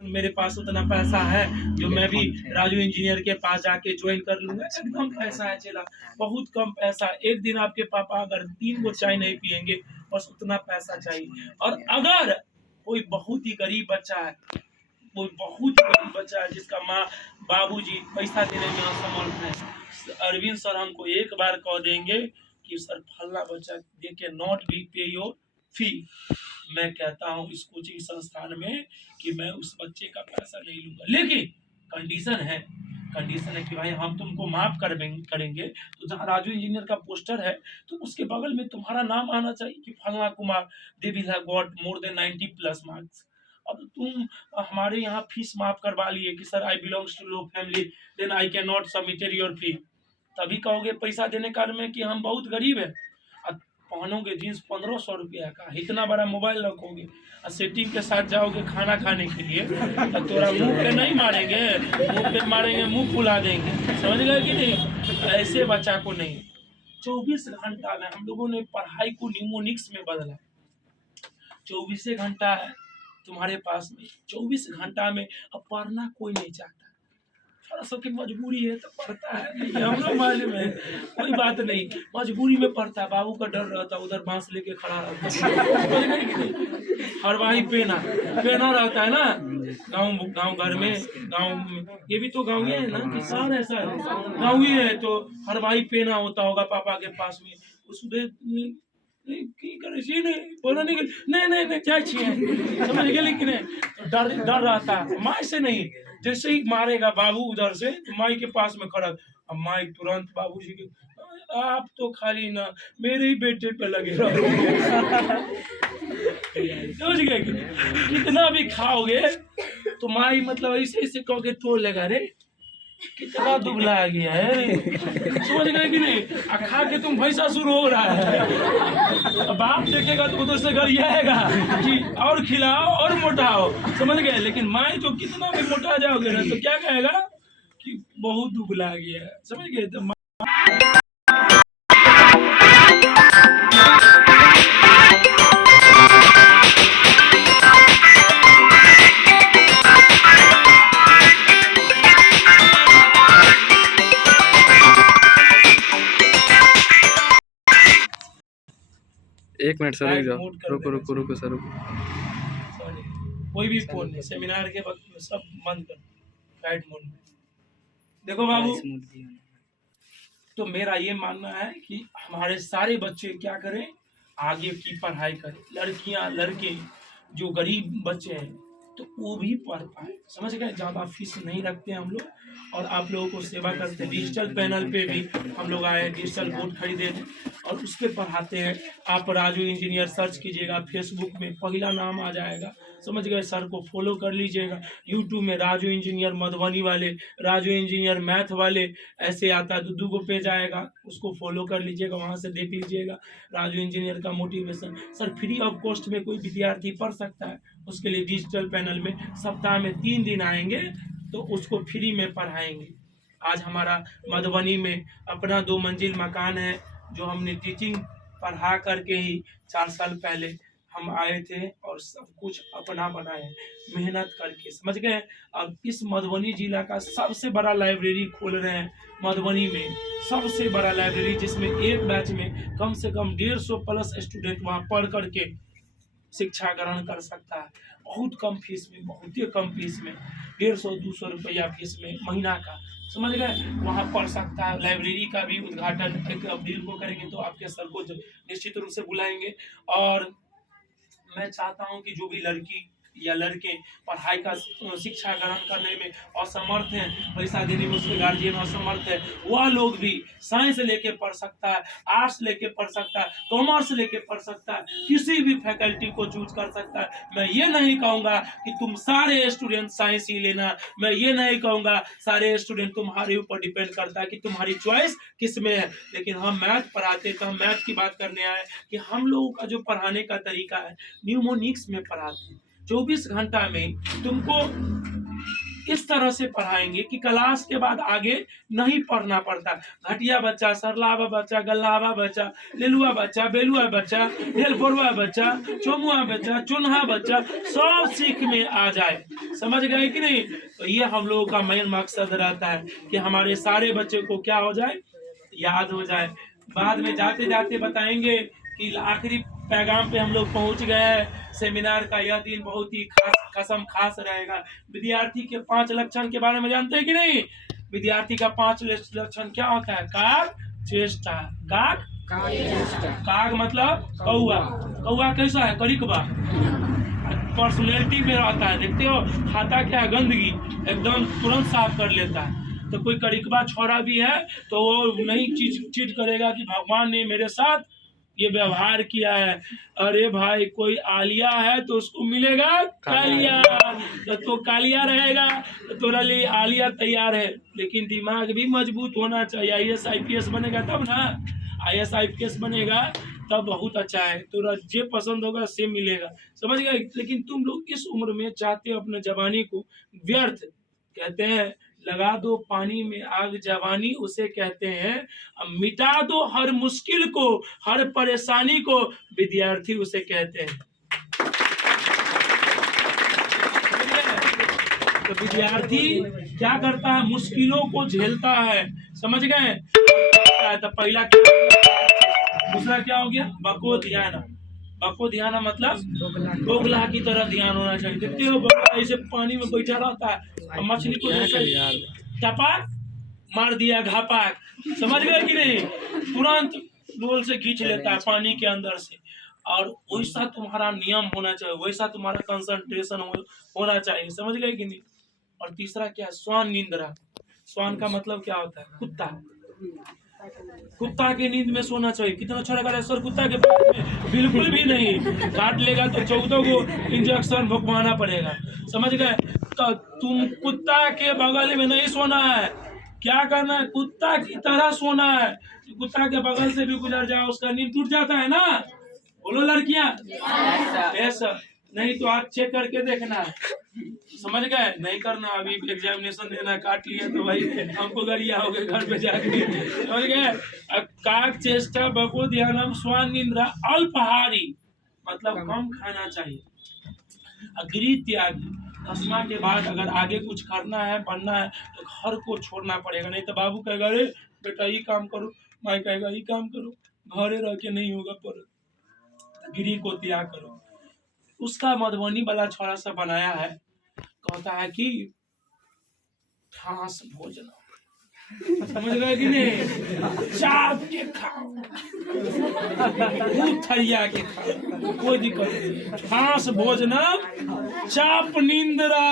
मेरे पास उतना पैसा है जो मैं भी राजू इंजीनियर के पास जाके ज्वाइन कर लूंगा। एकदम पैसा है चला, बहुत कम पैसा। एक दिन आपके पापा अगर 3 गो चाय नहीं पियेंगे, बस उतना पैसा चाहिए। और अगर कोई बहुत ही गरीब बच्चा है, कोई बहुत ही गरीब बच्चा है जिसका माँ बाबूजी पैसा देने में असमर्थ है, अरविंद सर हमको एक बार कह देंगे कि सर फल्ला बच्चा दे के नॉट बी पे योर फी, मैं कहता हूँ इस कोचिंग संस्थान में कि मैं उस बच्चे का पैसा नहीं लूंगा। लेकिन कंडीशन है कि भाई हम तुमको माफ करेंगे। तो जहाँ राजू इंजीनियर का पोस्टर है तो उसके बगल में तुम्हारा नाम आना चाहिए कि फलना Kumar they will have got more than 90 plus marks. अब तुम हमारे यहाँ फीस माफ करवा लिए कि sir I belongs to low family, then I can not submitted your fee. तभी कहोगे पैसा देने काल में कि हम बहुत गरीब है। पहनोगे जींस 1500 रुपया का, इतना बड़ा मोबाइल रखोगे और सेटिंग के साथ जाओगे खाना खाने के लिए, तो तोरा मुंह पे नहीं मारेंगे, मुंह पे मारेंगे, मुंह फुला देंगे। समझ गए कि नहीं? ऐसे बच्चा को नहीं। 24 घंटा में हम लोगों ने पढ़ाई को न्यूमोनिक्स में बदला। 24 घंटा है तुम्हारे पास में, 24 घंटा में अब पढ़ना कोई नहीं चाहता। थोड़ा सबकी मजबूरी है तो पढ़ता है, ये हम लोग मालूम है, कोई बात नहीं, मजबूरी में पढ़ता है। बाबू का डर रहता है, उधर बांस लेके खड़ा रहता है, हर भाई पेना रहता है ना। गांव घर में, गांव में, ये भी तो गाँव है ना कि शहर ऐसा है, गाँव ही है तो हर भाई पेना होता होगा पापा के पास में। उसमें नहीं समझ गए। लेकिन डर रहता है माँ से नहीं, जैसे ही मारेगा बाबू उधर से तो माई के पास में खड़ा, अब माई तुरंत बाबूजी के, आप तो खाली ना मेरे ही बेटे पे लगे रहो। समझ गए कि कितना भी खाओगे तो माई मतलब ऐसे ऐसे कह के तोड़ लेगा, रे कितना दुबला आ गया है, समझ गए कि नहीं? खा के तुम भैंसा शुरू हो रहा है, बाप देखेगा तो उधर से घर आएगा कि और खिलाओ और मोटाओ, समझ गए? लेकिन माई तो कितना भी मोटा जाओगे ना तो क्या कहेगा कि बहुत दुबला गया है, समझ गए? तो एक मिनट सर, रुको रुको सर, कोई भी फोन नहीं, सेमिनार के वक्त में सब बंद कर, फ्लाइट मोड में। देखो बाबू, तो मेरा ये मानना है कि हमारे सारे बच्चे क्या करें, आगे की पढ़ाई करें। लड़कियां लड़के जो गरीब बच्चे हैं तो वो भी पढ़ पाए, समझ गए? ज़्यादा फीस नहीं रखते हैं हम लोग, और आप लोगों को सेवा करते हैं। डिजिटल पैनल पे भी हम लोग आए, डिजिटल बोर्ड खरीदे थे और उस पर पढ़ाते हैं। आप राजू इंजीनियर सर्च कीजिएगा, फेसबुक में पहला नाम आ जाएगा, समझ गए? सर को फॉलो कर लीजिएगा। यूट्यूब में राजू इंजीनियर मधुबनी वाले, राजू इंजीनियर मैथ वाले, ऐसे आता है तो 2 गो पेज आएगा, उसको फॉलो कर लीजिएगा, वहाँ से देख लीजिएगा राजू इंजीनियर का motivation. Sir free of cost में कोई विद्यार्थी पढ़ सकता है, उसके लिए डिजिटल पैनल में सप्ताह में 3 दिन आएंगे तो उसको फ्री में पढ़ाएंगे। आज हमारा मधुबनी में अपना 2 मंजिल मकान है जो हमने टीचिंग पढ़ा करके ही 4 साल पहले हम आए थे और सब कुछ अपना बनाए मेहनत करके, समझ गए? अब इस मधुबनी जिला का सबसे बड़ा लाइब्रेरी खोल रहे हैं मधुबनी में, सबसे बड़ा लाइब्रेरी, जिसमें एक बैच में कम से कम 150 प्लस स्टूडेंट वहाँ पढ़ करके शिक्षा ग्रहण कर सकता है। बहुत कम फीस में, बहुत ही कम फीस में, 150-200 रुपया फीस में महीना का, समझ गए? वहाँ पढ़ सकता है। लाइब्रेरी का भी उद्घाटन 1 अप्रैल को करेंगे तो आपके सर को निश्चित रूप से बुलाएंगे। और मैं चाहता हूं कि जो भी लड़की या लड़के पढ़ाई का शिक्षा ग्रहण करने में असमर्थ हैं, पैसा देने में उसके गार्जियन असमर्थ है, वह लोग भी साइंस लेके पढ़ सकता है, आर्ट्स लेके पढ़ सकता है, कॉमर्स लेके पढ़ सकता है, किसी भी फैकल्टी को चूज कर सकता है। मैं ये नहीं कहूँगा कि तुम सारे स्टूडेंट साइंस ही लेना, मैं ये नहीं कहूँगा सारे स्टूडेंट, तुम्हारे ऊपर डिपेंड करता है कि तुम्हारी चॉइस किस में है। लेकिन हम मैथ पढ़ाते तो हम मैथ की बात करने आए कि हम लोगों का जो पढ़ाने का तरीका है न्यूमोनिक्स में पढ़ाते हैं। 24 घंटा में तुमको इस तरह से पढ़ाएंगे कि क्लास के बाद आगे नहीं पढ़ना पड़ता। घटिया बच्चा, सरलावा बच्चा, गल्लावा बच्चा, लेलुआ बच्चा, बेलुआ बच्चा, ढेलफोरुआ बच्चा, चोमुआ बच्चा, चुनहा बच्चा, सब सीख में आ जाए। समझ गए कि नहीं? तो ये हम लोगों का मेन मकसद रहता है कि हमारे सारे बच्चे को क्या हो जाए, याद हो जाए। बाद में जाते जाते बताएंगे कि आखिरी पैगाम पे हम लोग पहुंच गए हैं। सेमिनार का यह दिन बहुत ही खास रहेगा। विद्यार्थी के 5 लक्षण के बारे में जानते हैं कि नहीं? विद्यार्थी का 5 लक्षण क्या होता है? काग, चेष्टा। काग, काग मतलब कौआ। कौआ कैसा है? करिकबा। पर्सनैलिटी में रहता है, देखते हो खाता क्या है? गंदगी, एकदम तुरंत साफ कर लेता है। तो कोई करिकबा छोरा भी है तो वो नहीं चीट करेगा कि भगवान ने मेरे साथ ये व्यवहार किया है। अरे भाई, कोई आलिया है तो उसको मिलेगा कालिया, तो कालिया रहेगा तो तोरा लिए आलिया तैयार है। लेकिन दिमाग भी मजबूत होना चाहिए। IAS IPS बनेगा तब ना, IAS IPS बनेगा तब बहुत अच्छा है। तोरा जे पसंद होगा से मिलेगा, समझ गए? लेकिन तुम लोग इस उम्र में चाहते हो अपने जवानी को व्यर्थ, कहते हैं लगा दो पानी में आग जवानी, उसे कहते हैं अब मिटा दो हर मुश्किल को, हर परेशानी को, विद्यार्थी उसे कहते हैं। तो विद्यार्थी क्या करता है? मुश्किलों को झेलता है, समझ गए? तो पहला क्या, दूसरा क्या हो गया? बको ध्यान। बको ध्यान मतलब बोगला की तरह ध्यान होना चाहिए। देखते हो बोगला ऐसे पानी में बैठा रहता है, मछली को टपाक मार दिया, घापाक, समझ गए कि नहीं? तुरंत डोल से खींच लेता है पानी के अंदर से। और वैसा तुम्हारा नियम होना चाहिए, वैसा तुम्हारा कंसंट्रेशन होना चाहिए, समझ गए कि नहीं? और तीसरा क्या? स्वान निंद्रा। स्वान का मतलब क्या होता है? कुत्ता। कुत्ता की नींद में सोना चाहिए। कितना अच्छा लगा सर, कुत्ता के में बिल्कुल भी नहीं, काट लेगा तो 14 को इंजेक्शन भुगवाना पड़ेगा, समझ गए? तो तुम कुत्ता के बगल में नहीं सोना है। क्या करना है? कुत्ता की तरह सोना है। कुत्ता के बगल से भी गुजर जाओ उसका नींद टूट जाता है ना? बोलो लड़कियां, ऐसा नहीं तो आप चेक करके देखना है, समझ गए? नहीं करना, अभी एग्जामिनेशन देना, काट लिया तो भाई हमको गरिया हो गए घर पे जाके, समझ गए? काक चेष्टा बको ध्यानम स्वान निंद्रा अल्पहारी मतलब कम खाना चाहिए। अग्रि त्याग, 10वां के बाद अगर आगे कुछ करना है, बनना है तो घर को छोड़ना पड़ेगा। नहीं तो बाबू कहेगा अरे बेटा ये काम करो, माई कहेगा ये काम करो, घरे रह के नहीं होगा। पर गिरी को त्याग करो। उसका मधुबनी वाला छोरा सा बनाया है, कहता है कि घास भोजन, समझ गए कि नहीं? चाप के खाओ, थैया के खाओ, कोई दिक्कत नहीं। घास भोजन चाप निंद्रा,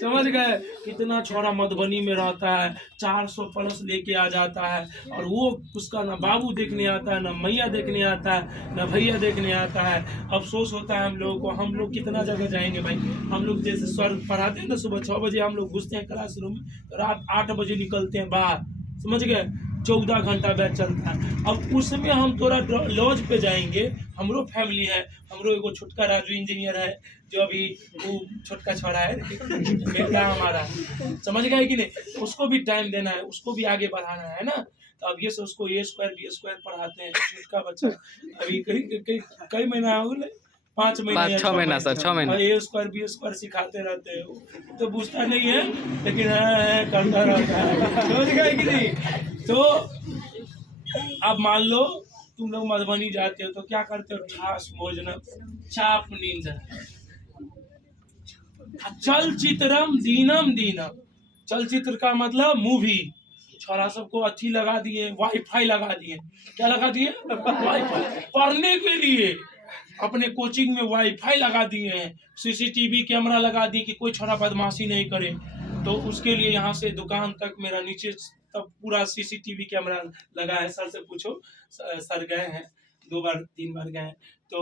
समझ गए? कितना छोरा मधुबनी में रहता है, 400 प्लस लेके आ जाता है, और वो उसका ना बाबू देखने आता है, ना मैया देखने आता है, ना भैया देखने आता है। अफसोस होता है हम लोगों को। हम लोग कितना जगह जाएंगे भाई? हम लोग जैसे सर पढ़ाते हैं ना, सुबह 6 बजे हम लोग घुसते हैं क्लासरूम में, रात 8 बजे निकलते हैं बाहर, समझ गए? 14 घंटा बैच चलता है। अब उसमें हम थोड़ा लॉज पे जाएंगे, हमरो फैमिली है, हमरो एगो छोटका राजू इंजीनियर है जो अभी वो छोटका छोड़ा है बेटा हमारा, समझ गए कि नहीं? उसको भी टाइम देना है, उसको भी आगे बढ़ाना है ना। तो अब ये से उसको A² B² पढ़ाते हैं। छोटका बच्चा अभी कई महीना हो गए, 5 महीने 6 महीना सर, 6 महीना A² B² सिखाते रहते हैं। तो पूछता नहीं है लेकिन है करता रहता है, समझ गए कि नहीं? तो अब मान लो तुम लोग मधुबनी जाते हो तो क्या करते हो? घास भोजन चाप नींद। चलचित्रम दीनम दीनम, चलचित्र का मतलब मूवी। छोरा सबको अच्छी लगा दिए, वाईफाई लगा दिए। क्या लगा दिए? वाईफाई, पढ़ने के लिए अपने कोचिंग में वाईफाई लगा दिए हैं। CCTV कैमरा लगा दिए कि कोई छोरा बदमाशी नहीं करे। तो उसके लिए यहाँ से दुकान तक मेरा नीचे तब पूरा CCTV कैमरा लगा है। सर से पूछो, सर गए हैं 2 बार 3 बार गए हैं, तो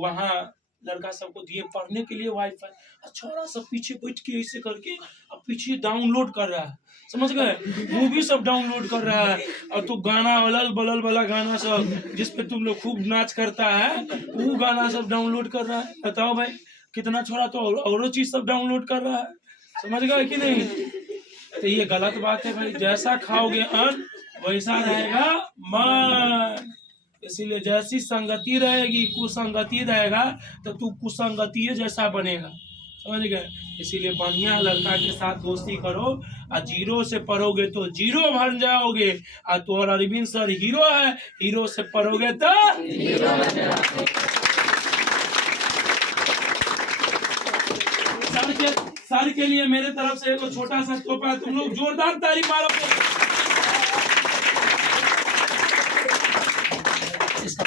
वहाँ लड़का सबको दिए पढ़ने के लिए वाईफाई। छोरा सब पीछे बैठ के ऐसे करके अब पीछे डाउनलोड कर रहा है, समझ गए? मूवी सब डाउनलोड कर रहा है। और तो गाना अलल बलल वाला गाना सब जिसपे तुम लोग खूब नाच करता है, वो गाना सब डाउनलोड कर रहा है। बताओ भाई, कितना छोरा तो और चीज सब डाउनलोड कर रहा है, समझ गए कि नहीं? तो ये गलत बात है भाई। जैसा खाओगे अन्न वैसा रहेगा मन। इसीलिए जैसी संगति रहेगी, कुसंगति रहेगा तो तू कुसंगति जैसा बनेगा, समझ गए? इसीलिए बढ़िया लड़का के साथ दोस्ती करो, और जीरो से पढ़ोगे तो जीरो बन जाओगे। और तो और अरविंद सर हीरो है, हीरो से पढ़ोगे तो सर के लिए मेरे तरफ से एक छोटा सा तोहफा, तुम लोग जोरदार ताली मारो। इसका